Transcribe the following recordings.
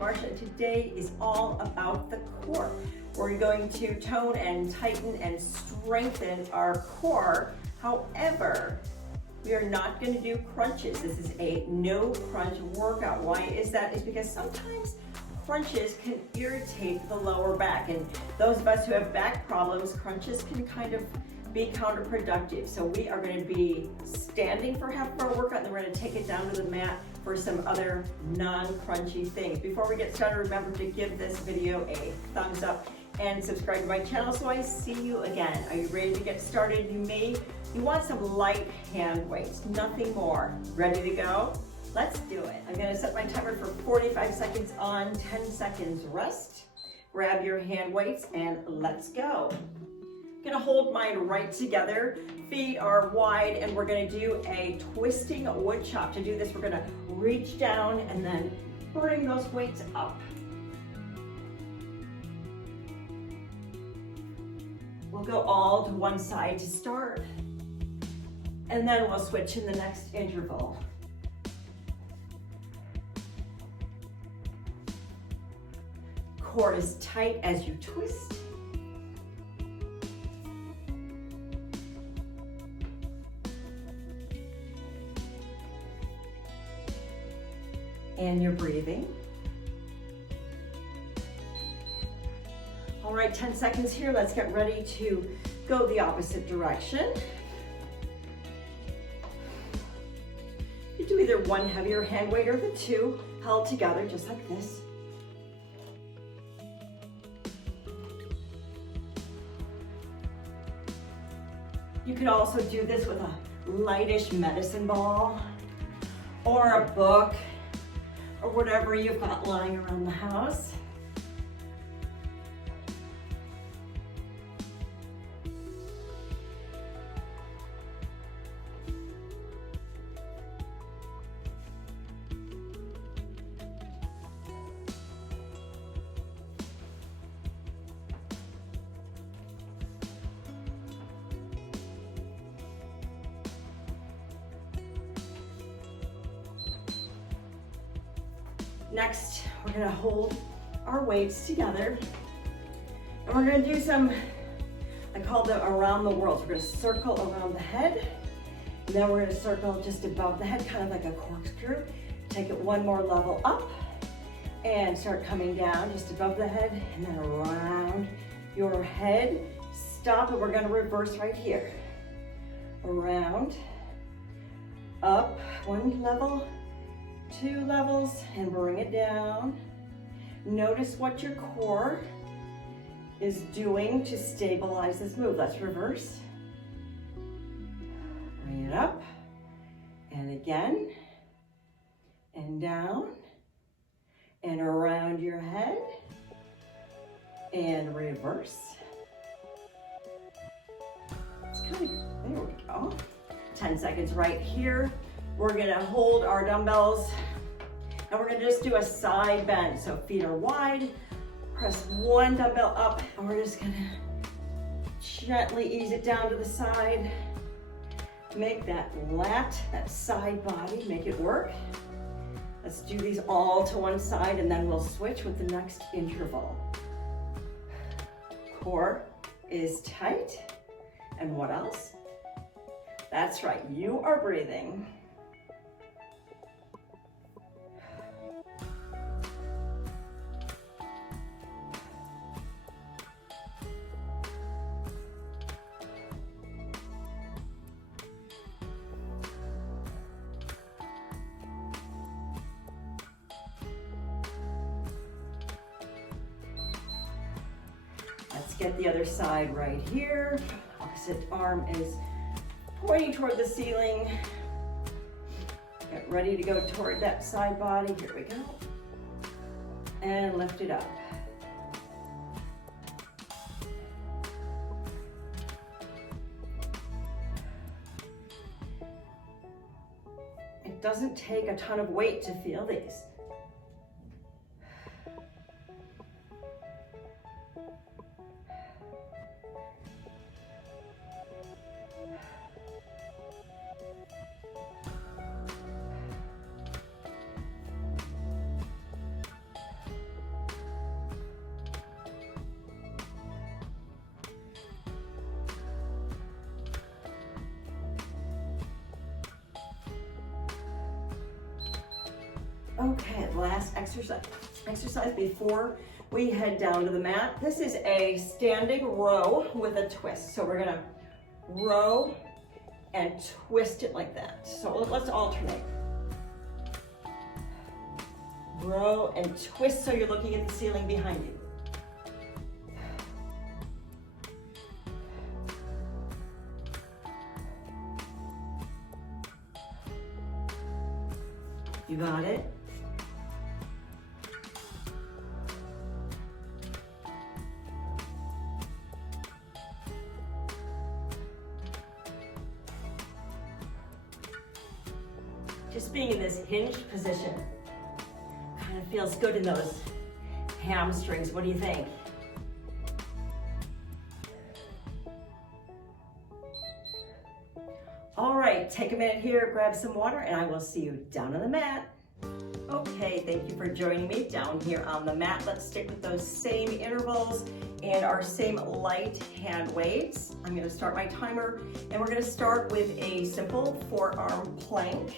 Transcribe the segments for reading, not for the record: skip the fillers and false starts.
Marsha, and today is all about the core. We're going to tone and tighten and strengthen our core. However, we are not going to do crunches. This is a no crunch workout. Why is that? Is because sometimes crunches can irritate the lower back, and those of us who have back problems, crunches can kind of be counterproductive. So we are going to be standing for half of our workout, and then we're going to take it down to the mat for some other non-crunchy things. Before we get started, remember to give this video a thumbs up and subscribe to my channel so I see you again. Are you ready to get started? You want some light hand weights, nothing more. Ready to go? Let's do it. I'm going to set my timer for 45 seconds on, 10 seconds rest. Grab your hand weights and let's go. I'm going to hold mine right together. Feet are wide, and we're going to do a twisting wood chop. To do this, we're going to reach down and then bring those weights up. We'll go all to one side to start, and then we'll switch in the next interval. Core is tight as you twist. And you're breathing. All right, 10 seconds here. Let's get ready to go the opposite direction. You do either one heavier hand weight or the two held together, just like this. You could also do this with a lightish medicine ball or a book or whatever you've got lying around the house. Next, we're gonna hold our weights together, and we're gonna do some, I call them around the world. So we're gonna circle around the head, and then we're gonna circle just above the head, kind of like a corkscrew. Take it one more level up, and start coming down just above the head, and then around your head. Stop, and we're gonna reverse right here. Around, up, one level, 2 levels, and bring it down. Notice what your core is doing to stabilize this move. Let's reverse. Bring it up, and again, and down, and around your head, and reverse. It's kind of, there we go. 10 seconds right here. We're gonna hold our dumbbells, and we're gonna just do a side bend. So feet are wide, press one dumbbell up, and we're just gonna gently ease it down to the side. Make that lat, that side body, make it work. Let's do these all to one side, and then we'll switch with the next interval. Core is tight, and what else? That's right, you are breathing. Let's get the other side right here. Opposite arm is pointing toward the ceiling. Get ready to go toward that side body. Here we go. And lift it up. It doesn't take a ton of weight to feel these. Okay, last exercise before we head down to the mat. This is a standing row with a twist. So we're gonna row and twist it like that. So let's alternate. Row and twist so you're looking at the ceiling behind you. You got it? Just being in this hinged position kind of feels good in those hamstrings. What do you think? All right, take a minute here, grab some water, and I will see you down on the mat. Okay, thank you for joining me down here on the mat. Let's stick with those same intervals and our same light hand weights. I'm gonna start my timer, and we're gonna start with a simple forearm plank.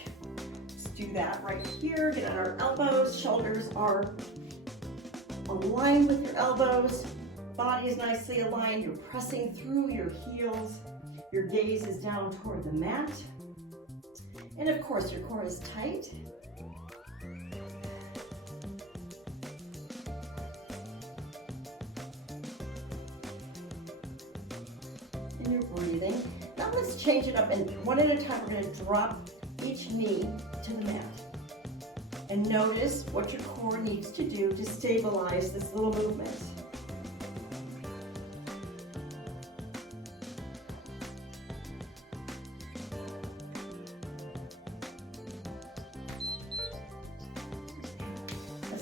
Let's do that right here. Get on our elbows, shoulders are aligned with your elbows. Body is nicely aligned. You're pressing through your heels. Your gaze is down toward the mat. And of course, your core is tight. And you're breathing. Now let's change it up, and one at a time, we're gonna drop each knee to the mat. And notice what your core needs to do to stabilize this little movement.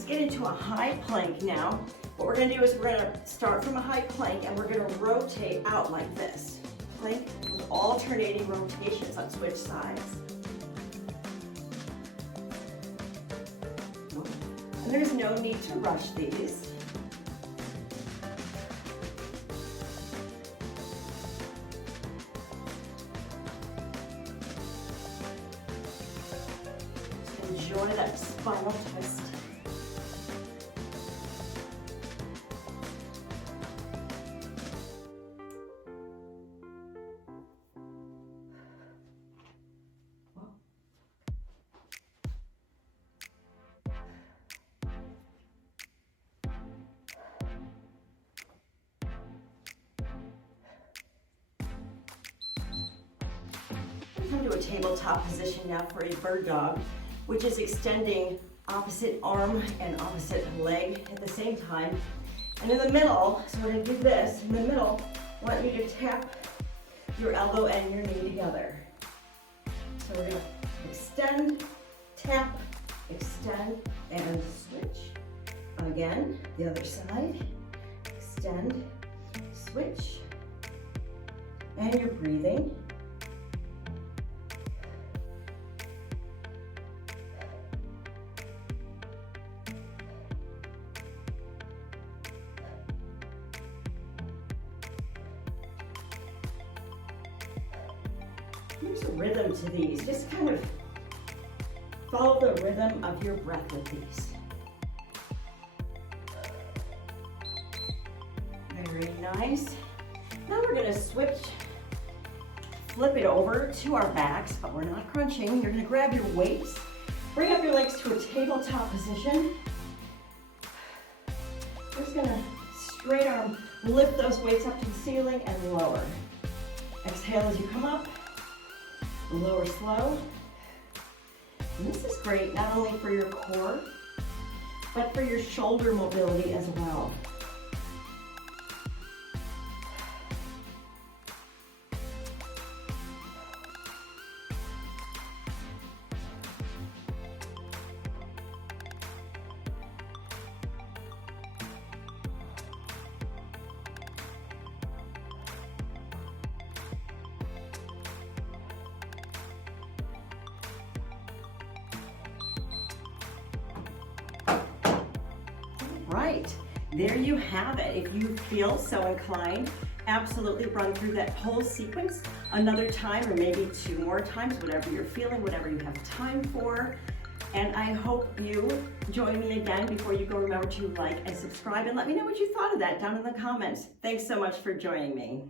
Get into a high plank now. What we're gonna do is we're gonna start from a high plank and we're gonna rotate out like this. Plank with alternating rotations on switch sides. And there's no need to rush these. Just enjoy that spinal twist. Come to a tabletop position now for a bird dog, which is extending opposite arm and opposite leg at the same time. And in the middle, so we're gonna do this, in the middle, I want you to tap your elbow and your knee together. So we're gonna extend, tap, extend, and switch. Again, the other side, extend, switch, and you're breathing. There's a rhythm to these. Just kind of follow the rhythm of your breath with these. Very nice. Now we're gonna switch, flip it over to our backs, but we're not crunching. You're gonna grab your weights, bring up your legs to a tabletop position. We're just gonna straight arm, lift those weights up to the ceiling and lower. Exhale as you come up. Lower slow. And this is great not only for your core, but for your shoulder mobility as well. Right, there you have it. If you feel so inclined, absolutely run through that whole sequence another time, or maybe 2 more times, whatever you're feeling, whatever you have time for. And I hope you join me again. Before you go, remember to like and subscribe and let me know what you thought of that down in the comments. Thanks so much for joining me.